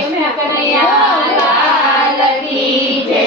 કૃષ્ણ કનૈયા લાલ કી જય।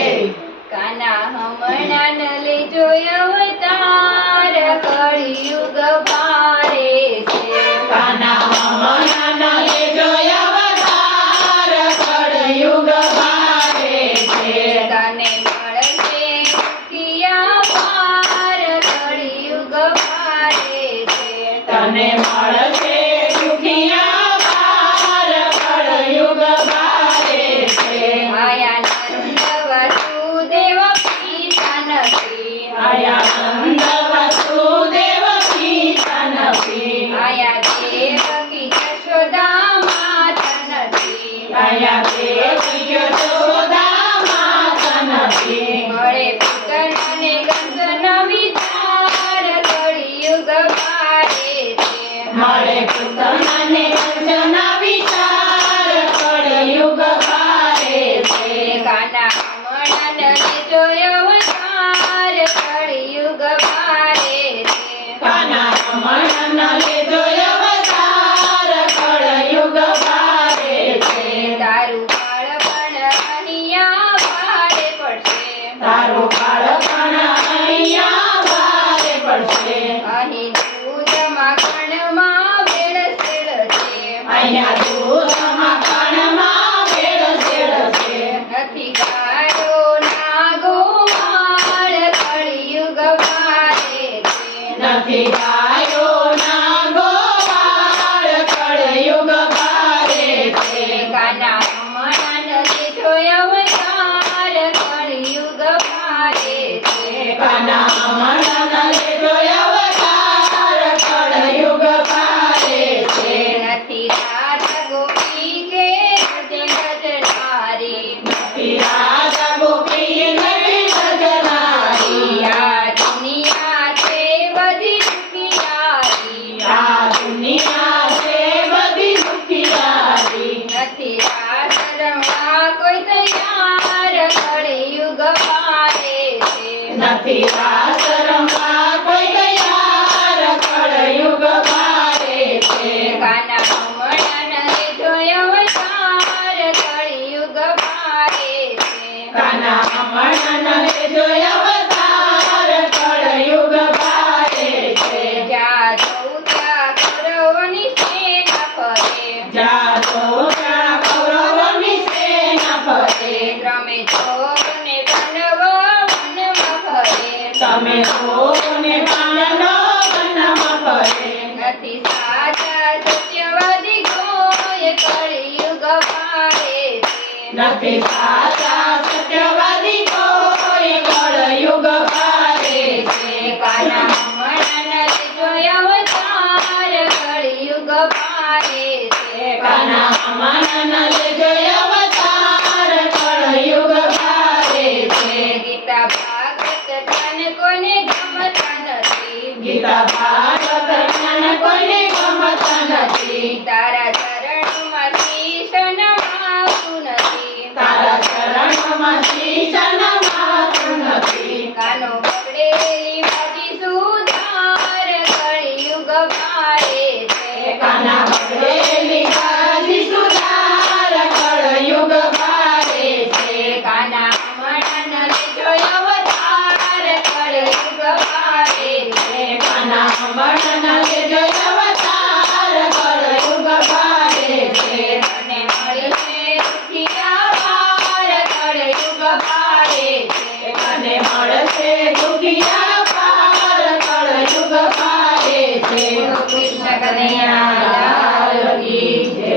કાના હમણાં ન લેજો અવતાર કળિયુગ ભારે છે। કાના હમણાં ન લેજો અવતાર કળિયુગ ભારે છે। તને મળશે દુખિયા પાર કળિયુગ ભારે છે। તને મળશે દુખિયા પાર કળિયુગ ભારે છે। આયા નંદ વસુદેવ પિતા નથી। આયા નંદ વસુદેવ પિતા નથી। આયા દેવકી જશોદા માતા નથી। આયા દેવકી યશોદા માતા નથી। મળે પુત્રને કંસનો વિચાર કળિયુગ ભારે છે। મળે પુતનાને કંસના વિચાર કળિયુગ ભારે છે। કાના હમણાં ન લેજો અવતાર કળિયુગ ભારે છે। કાના હમણાં ન લેજો અવતાર કળિયુગ ભારે છે। તારું બાળપણ અહીંયા ભારે પડશે। તારું બાળપણ અહીંયા ભારે પડશે। અહીં દૂધ માખણમાં ભેળસેળ છે। અહીંયા દૂધ માખણમાં ભેળસેળ છે। નથી ગાયો ના ગોવાળ કળિયુગ ભારે છે। નથી ગાયો ના ગોવાળ કળિયુગ ભારે છે। કાના હમણાં ન લેજો અવતાર કળિયુગ ભારે છે। કાના હમણાં ન લેજો અવતાર કળિયુગ ભારે છે। નથી રાત ગોપી કે ગજનારી। નથી રાધા ગોપી નથી સજનારી। આ દુનિયા છે બધી દુખિયારી। આ દુનિયા છે બધી દુખિયારી। નથી રાત રમવા કોઈ તૈયાર કળિયુગ ભારે છે। નથી રાસ રમવા કોઈ તૈયાર કળિયુગ ભારે છે। કાના હમણાં ન લેજો અવતાર કળિયુગ ભારે છે। કાના હમણાં ન લેજો અવતાર કળિયુગ ભારે છે। જ્યાં જવું ત્યાં કૌરવોની સેના ફરે। જા તો ત્યાં કૌરવોની સેના ફરે। રમે ચોરને પાંડવ વનમાં ફરે। તમે કોને પાંડનો વનમાં ફરે। નથી સાચા સત્યવાદી કોઈ કળિયુગ ભારે છે। નથી સાચા સત્યવાદી કોઈ કળિયુગ ભારે છે। કાના હમણાં ન લેજો અવતાર કળિયુગ ભારે છે। કાના હમણાં ન લેજો અવતાર કળિયુગ ભારે છે। ગીતા ભાગવત જ્ઞાન કોને ગમતા નથી। ગીતા ભાગવત જ્ઞાન કોઈને ગમતા નથી। તારા ચરણોમાં શીશ નમાવતું નથી। તારા ચરણોમાં શીશ નમાતું નથી। કાનો બગડેલી માજી સુધાર કળિયુગ ભારે છે। કાના બગડેલી બાજી સુધાર કળિયુગ ભારે છે। કાના હમણાં ન લેજો અવતાર કળિયુગ ભારે છે। કાના હમણાં ન લેજો અવતાર કળિયુગ ભારે છે। તને મળશે દુખિયા પાર કળિયુગ ભારે છે। અને મળશે દુખિયા પાર કળિયુગ ભારે છે। કૃષ્ણ કનૈયા લાલ કી જય।